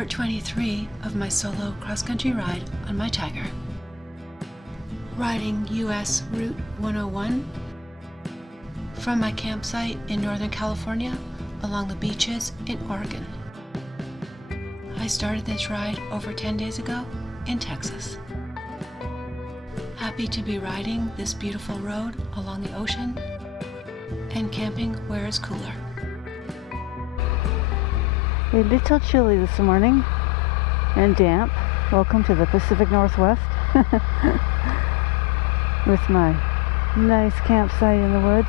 part 23 of my solo cross-country ride on my Tiger. Riding US Route 101 from my campsite in Northern California along the beaches in Oregon. I started this ride over 10 days ago in Texas. Happy to be riding this beautiful road along the ocean and camping where it's cooler. A little chilly this morning and damp. Welcome to the Pacific Northwest with my nice campsite in the woods.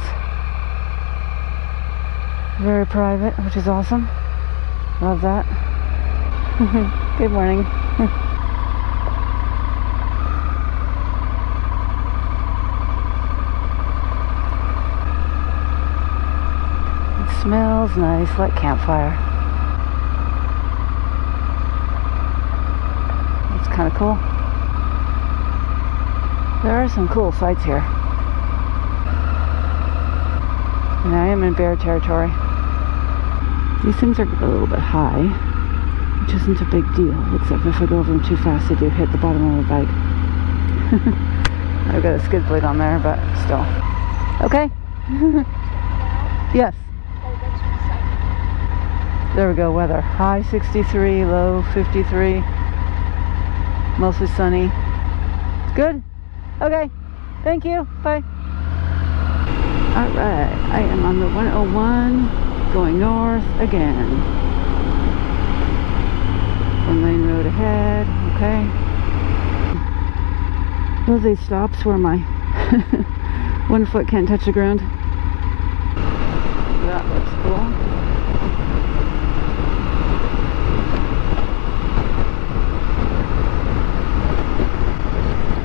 Very private, which is awesome. Love that. Good morning. It smells nice like campfire. Kind of cool. There are some cool sights here. And I am in bear territory. These things are a little bit high, which isn't a big deal, except if I go over them too fast, I do hit the bottom of the bike. I've got a skid plate on there, but still. Okay. Yes. There we go, weather. High 63, low 53. Mostly sunny. Good? Okay. Thank you. Bye. Alright. I am on the 101 going north again. 1-lane road ahead. Okay. Those these stops where my one foot can't touch the ground. That looks cool.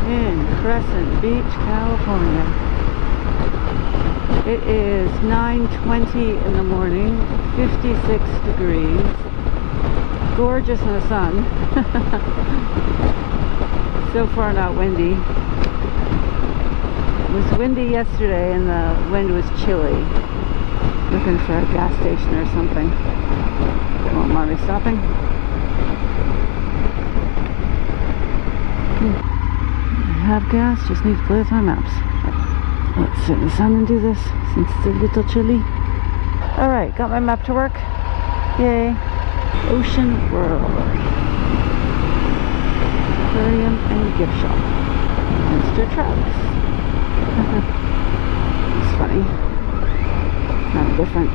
In Crescent Beach, California. It is 9:20 in the morning, 56 degrees, gorgeous in the sun. So far not windy. It was windy yesterday and the wind was chilly. Looking for a gas station or something. They won't mind me stopping. Have gas, just need to play with my maps. Let's sit in the sun and do this since it's a little chilly. Alright, got my map to work. Yay. Ocean World. Aquarium and gift shop. Mr. Travis. It's funny. Kind of different.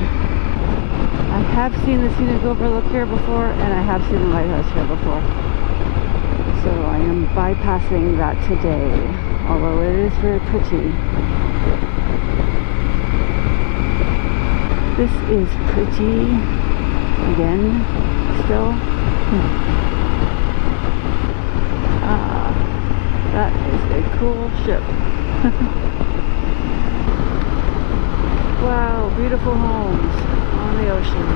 I have seen the Scenic overlook here before, and I have seen the lighthouse here before. So I am bypassing that today, although it is very pretty. This is pretty, again, still. That is a cool ship. Wow, beautiful homes on the ocean.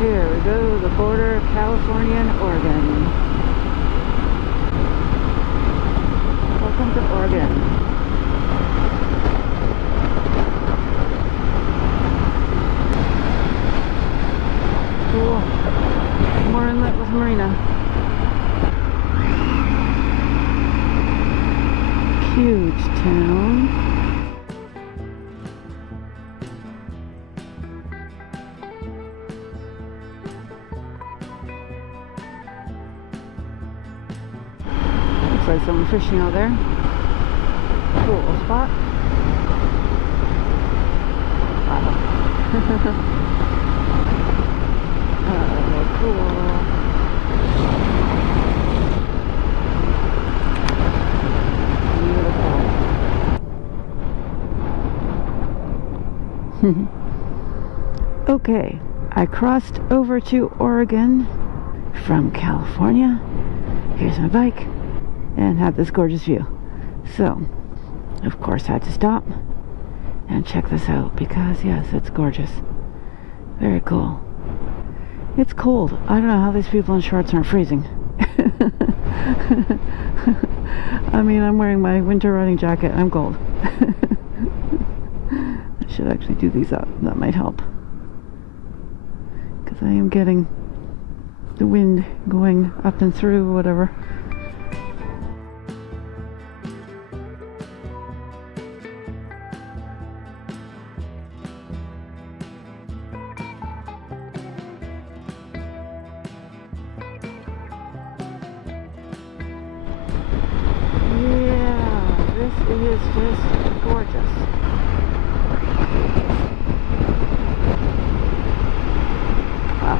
Here we go, the border of California and Oregon. Welcome to Oregon. Cool. More inlet with marina. Huge town. Looks like someone fishing out there. Cool spot. Wow. Cool. Beautiful. Okay, I crossed over to Oregon from California. Here's my bike and have this gorgeous view. So, of course, I had to stop and check this out because, yes, it's gorgeous. Very cool. It's cold. I don't know how these people in shorts aren't freezing. I mean, I'm wearing my winter riding jacket. I'm cold. I should actually do these up. That might help. because I am getting the wind going up and through, whatever. It is just gorgeous. Wow.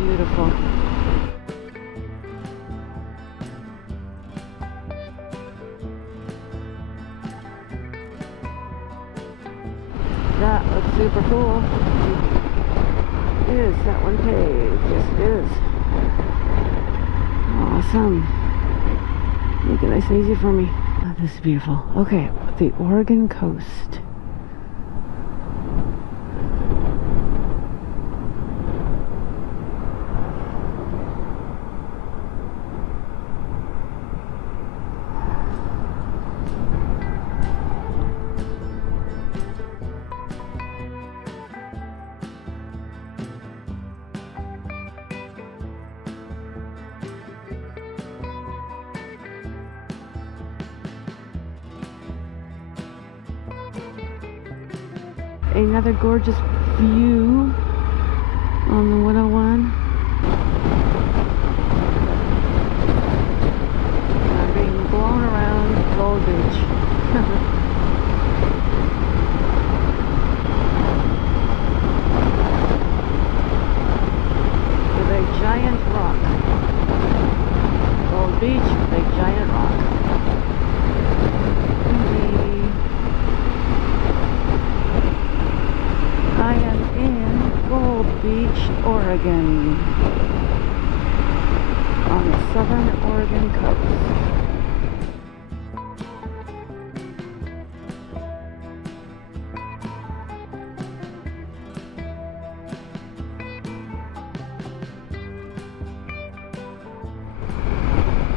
Beautiful. That looks super cool. Is that one paved? Yes, it is. Awesome. Make it nice and easy for me. Oh, this is beautiful. Okay, the Oregon coast. Another gorgeous view on the 101. I'm being blown around Gold Beach. With a giant rock. Gold Beach with a giant rock. I am in Gold Beach, Oregon, on the southern Oregon coast.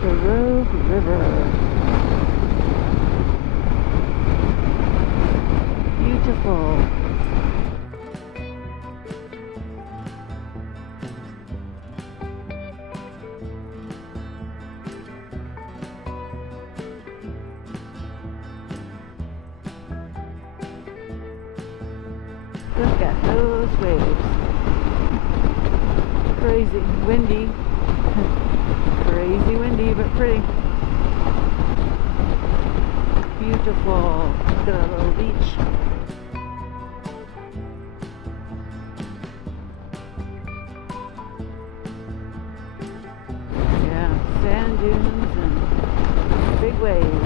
The Rogue River. Beautiful. Look at those waves. Crazy windy. Crazy windy, but pretty. Beautiful. Look at that little beach. Yeah, sand dunes and big waves.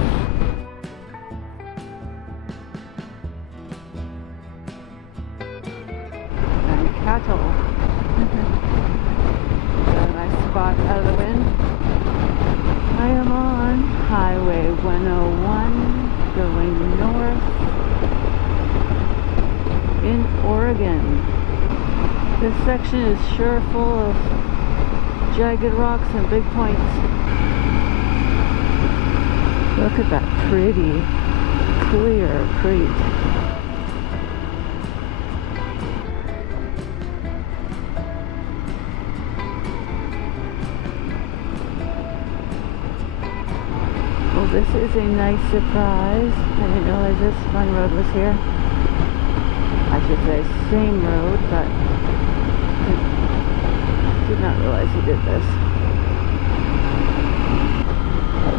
Cattle. Got a nice spot out of the wind. I am on Highway 101 going north in Oregon. This section is sure full of jagged rocks and big points. Look at that pretty clear creek. This is a nice surprise. I didn't realize this fun road was here. I should say same road, but did not realize he did this.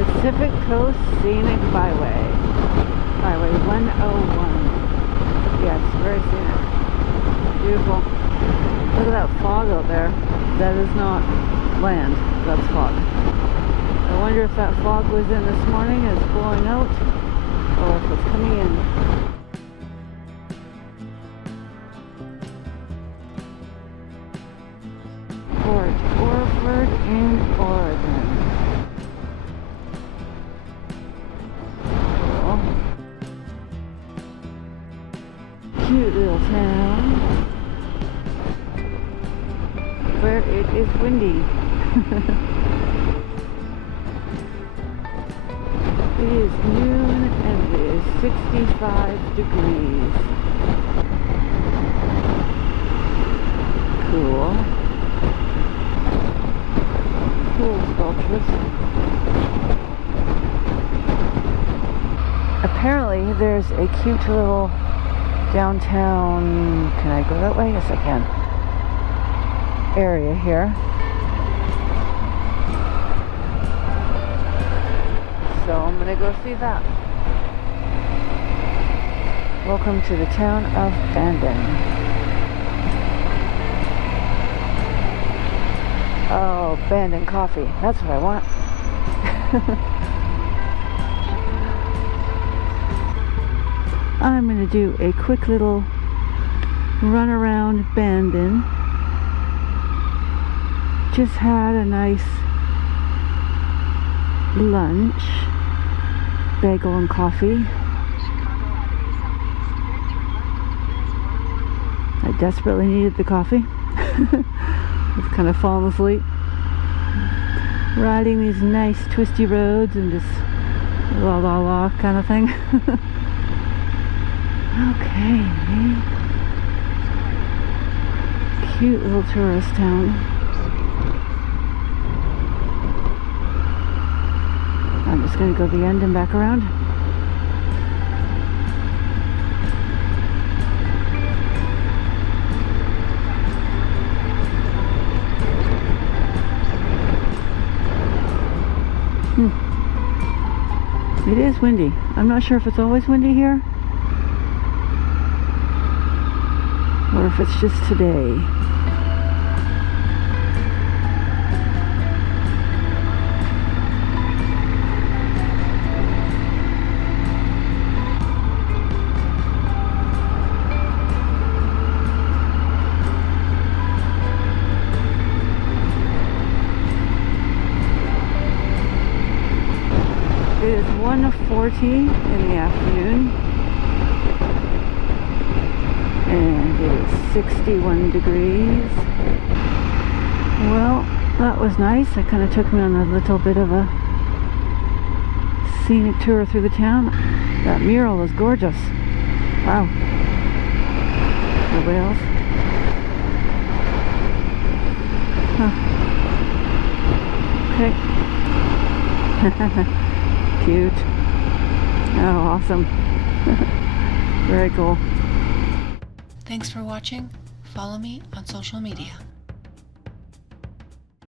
Pacific Coast Scenic Byway. Highway 101. Yes, very scenic. Beautiful. Look at that fog out there. That is not land, that's fog. I wonder if that fog was in this morning and it's blowing out, or if it's coming in. Port Orford in Oregon. Cool. Cute little town where it is windy. It is noon and it is 65 degrees. Cool. Cool sculptures. Apparently there's a cute little downtown, can I go that way? Yes I can. Area here. So I'm gonna go see that. Welcome to the town of Bandon. Oh, Bandon coffee. That's what I want. I'm gonna do a quick little run around Bandon. Just had a nice lunch, bagel and coffee. I desperately needed the coffee. I was kind of falling asleep. Riding these nice twisty roads and just la la la kind of thing. Okay. Cute little tourist town. I'm just going to go the end and back around. It is windy. I'm not sure if it's always windy here or if it's just today. It is 1:40 in the afternoon and it is 61 degrees. Well, that was nice. It kind of took me on a little bit of a scenic tour through the town. That mural is gorgeous. Wow. The whales. Huh. Okay. Cute. Oh, awesome. Very cool. Thanks for watching. Follow me on social media.